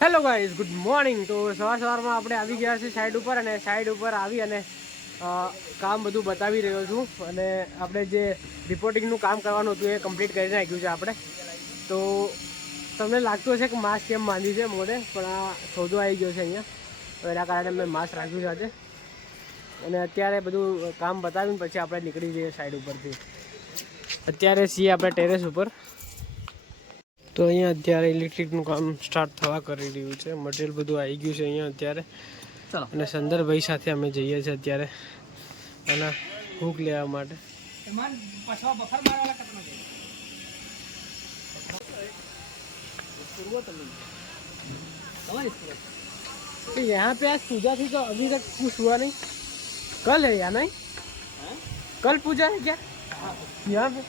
Hello guys, good morning. તો સવારમાં આપણે આવી ગયા છે સાઈડ ઉપર, અને સાઈડ ઉપર આવી અને કામ બધું બતાવી રહ્યો છું. અને આપણે જે રિપોર્ટિંગનું કામ કરવાનું હતું એ કમ્પ્લીટ કરી નાખ્યું છે આપણે. તો તમને લાગતું હશે કે માસ્ક કેમ બાંધ્યું છે મોઢે, પણ આ સોદો આવી ગયો છે અહીંયા, તો એના કારણે મેં માસ્ક રાખ્યું છે આજે. અને અત્યારે બધું કામ બતાવીને પછી આપણે નીકળી જઈએ સાઈડ ઉપરથી. અત્યારે છીએ આપણે ટેરેસ ઉપર. તો અહીંયા અત્યારે ઇલેક્ટ્રિકનું કામ સ્ટાર્ટ થવા કરી રહ્યું છે. મટીરિયલ બધું આવી ગયું છે અહીંયા અત્યારે. અને સંદરભાઈ સાથે અમે જઈએ છીએ અત્યારે એના હૂક લેવા માટે. यहाँ पे आज पूजा थी तो अभी तक कुछ हुआ नहीं. कल है या नहीं? कल पूजा है क्या यहाँ पे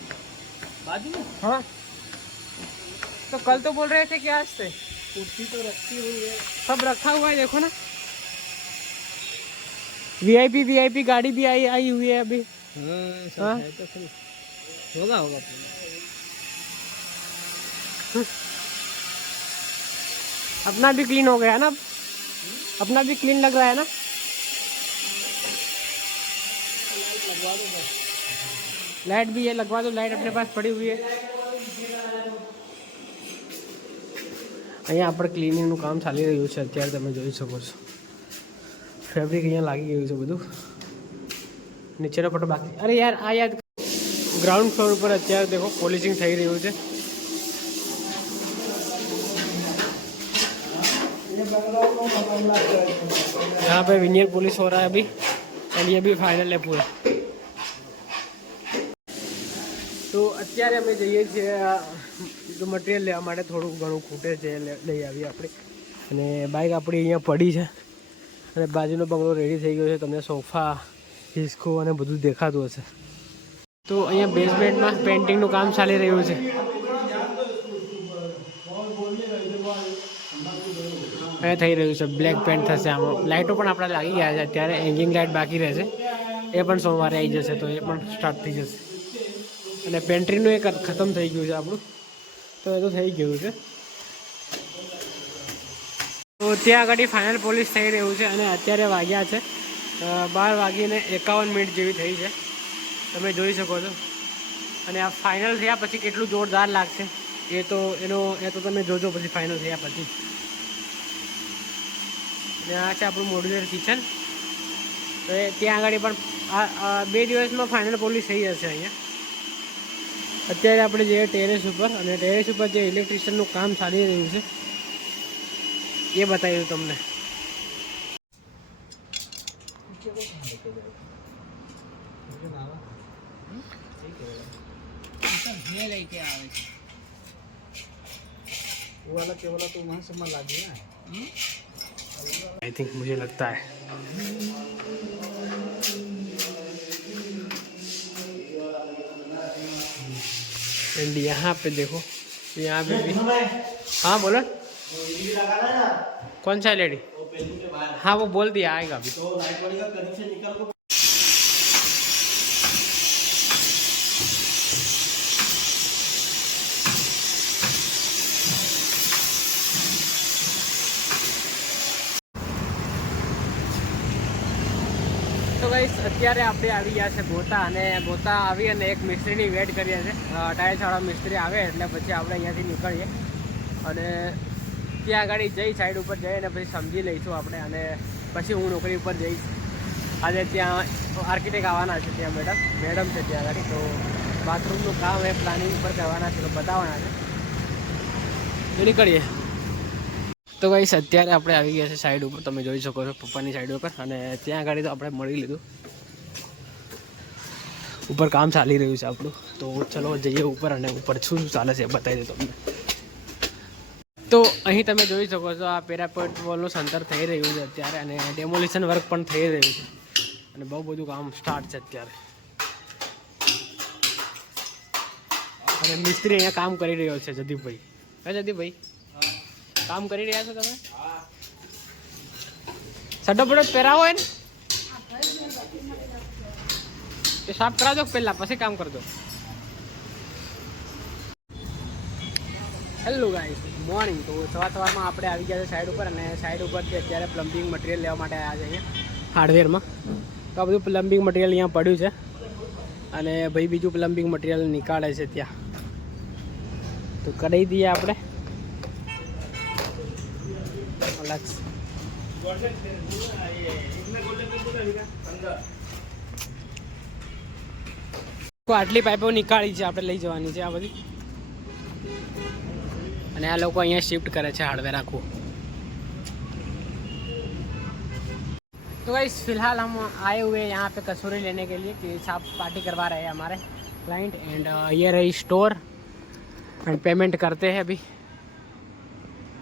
बाजू में? हाँ, तो कल तो बोल रहे थे कि आज से. कुर्सी तो रखी हुई है, सब रखा हुआ है, देखो ना. वीआईपी गाड़ी भी आई हुई है अभी. हाँ, है तो सही होगा. अपना भी क्लीन हो गया ना, अपना भी क्लीन लग रहा है ना. लाइट भी है, लगवा दो. लाइट अपने पास पड़ी हुई है. અહીંયા આપણે ક્લિનિંગનું કામ ચાલી રહ્યું છે અત્યારે, તમે જોઈ શકો છો. ફેબ્રિક અહીંયા લાગી ગયું છે બધું. નીચેનો પટ્ટો બાકી. અરે યાર, આ યાદ ગ્રાઉન્ડ ફ્લોર ઉપર અત્યારે દેખો પોલિશિંગ થઈ રહ્યું છે. यहाँ पे विनियर पॉलिश हो रहा है अभी, एंड ये भी फाइनल है पूरा. તો અત્યારે અમે જઈએ છીએ મટીરિયલ લેવા માટે. થોડું ઘણું ખૂટે છે, લઈ આવીએ આપણે. અને બાઇક આપણી અહીંયા પડી છે, અને બાજુનો બંગલો રેડી થઈ ગયો છે. તમને સોફા, હિસકો અને બધું દેખાતું હશે. તો અહીંયા બેઝમેન્ટમાં પેઇન્ટિંગનું કામ ચાલી રહ્યું છે. અહીંયા થઈ રહ્યું છે, બ્લેક પેન્ટ થશે આમાં. લાઇટો પણ આપણે લાગી ગયા છે અત્યારે. હેંગિંગ લાઇટ બાકી રહેશે, એ પણ સોમવારે આવી જશે, તો એ પણ સ્ટાર્ટ થઈ જશે. અને પેન્ટ્રીનું એક ખતમ થઈ ગયું છે આપણું, તો એ તો થઈ ગયું છે. તો ત્યાં આગળ ફાઇનલ પોલિશ થઈ રહ્યું છે. અને અત્યારે વાગ્યા છે 12:51 જેવી થઈ છે, તમે જોઈ શકો છો. અને આ ફાઇનલ થયા પછી કેટલું જોરદાર લાગશે એ તો તમે જોજો પછી ફાઇનલ થયા પછી. અને આ છે આપણું મોડ્યુલર કિચન. તો એ ત્યાં આગળ પણ આ 2 દિવસમાં ફાઇનલ પોલિશ થઈ જશે અહીંયા. અત્યારે આપણે જઈએ ટેરેસ ઉપર, અને ટેરેસ ઉપર જે ઇલેક્ટ્રિશિયનનું કામ ચાલી રહ્યું છે એ બતાવ્યું તમને. आई थिंक मुझे लगता है एंड यहाँ पे देखो, यहाँ पे भी. हाँ बोलो. कौन सा लेडी? हाँ वो बोल दिया आएगा अभी. તો ગાઈસ, અત્યારે આપણે આવી ગયા છે ગોતા. અને ગોતા આવી અને એક મિસ્ત્રીની વેટ કરીએ છીએ. ટાયર્સવાળા મિસ્ત્રી આવે એટલે પછી આપણે અહીંયાથી નીકળીએ, અને ત્યાં આગળ જઈ સાઈડ ઉપર જઈએ અને પછી સમજી લઈશું આપણે. અને પછી હું નોકરી ઉપર જઈશ. આજે ત્યાં આર્કિટેક્ટ આવવાના છે, ત્યાં મેડમ છે ત્યાં આગળ. તો બાથરૂમનું કામ એ પ્લાનિંગ ઉપર કરવાના છે, તો બતાવવાના છે. તો નીકળીએ. તો ગાઈસ, અત્યારે આપણે આવી ગયા છે સાઈડ ઉપર, તમે જોઈ શકો છો પપ્પાની સાઈડ ઉપર. અને ત્યાં આગળ તો આપણે મળી લીધું. ઉપર કામ ચાલી રહ્યું છે આપણું. તો ચલો જઈએ ઉપર, અને ઉપર શું ચાલે છે બતાવી દઉં તમને. તો અહીં તમે જોઈ શકો છો આ પેરાપેટ વોલનું સંતર થઈ રહ્યું છે અત્યારે, અને ડેમોલિશન વર્ક પણ થઈ રહ્યું છે. અને બહુ બધું કામ સ્ટાર્ટ છે અત્યારે. અને મિસ્ત્રી અહીંયા કામ કરી રહ્યો છે, જદીપભાઈ. હા જદીપભાઈ, કામ કરી રહ્યા છો તમે? સડો પડો પહેરાવો હોય ને એ સાફ કરાવજો પહેલા, પછી કામ કરજો. Hello guys, good morning. તો સવારમાં આપણે આવી ગયા છે સાઈડ ઉપર, અને સાઈડ ઉપરથી અત્યારે પ્લમ્બિંગ મટીરિયલ લેવા માટે આવ્યા છે અહીંયા હાર્ડવેરમાં. તો આ બધું પ્લમ્બિંગ મટીરિયલ અહીંયા પડ્યું છે, અને ભાઈ બીજું પ્લમ્બિંગ મટીરિયલ નીકાળે છે ત્યાં. તો કરી દઈએ આપણે. તો આટલી પાઇપો નીકાળી છે, આપણે લઈ જવાની છે આ બધી. અને આ લોકો અહીંયા શિફ્ટ કરે છે हार्डवेयर आखो. तो गाइस फिलहाल हम आए हुए हैं यहाँ पे कसूरी लेने के लिए, कि साफ पार्टी करवा रहे हैं हमारे क्लाइंट. एंड ये रही स्टोर, एंड पेमेंट करते हैं अभी.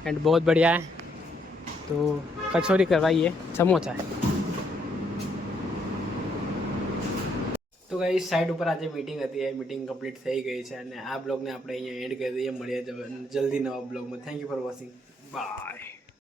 एंड बहुत बढ़िया है. तो कचौरी करवाइए, समोसा है. તો ગાઈસ સાઈડ ઉપર આજે મીટિંગ હતી, એ મીટિંગ કમ્પ્લીટ થઈ ગઈ છે, અને આ બ્લોગને આપણે અહીંયા એન્ડ કરી દઈએ. મળીએ જલ્દી નવા બ્લોગમાં. Thank you for watching. By.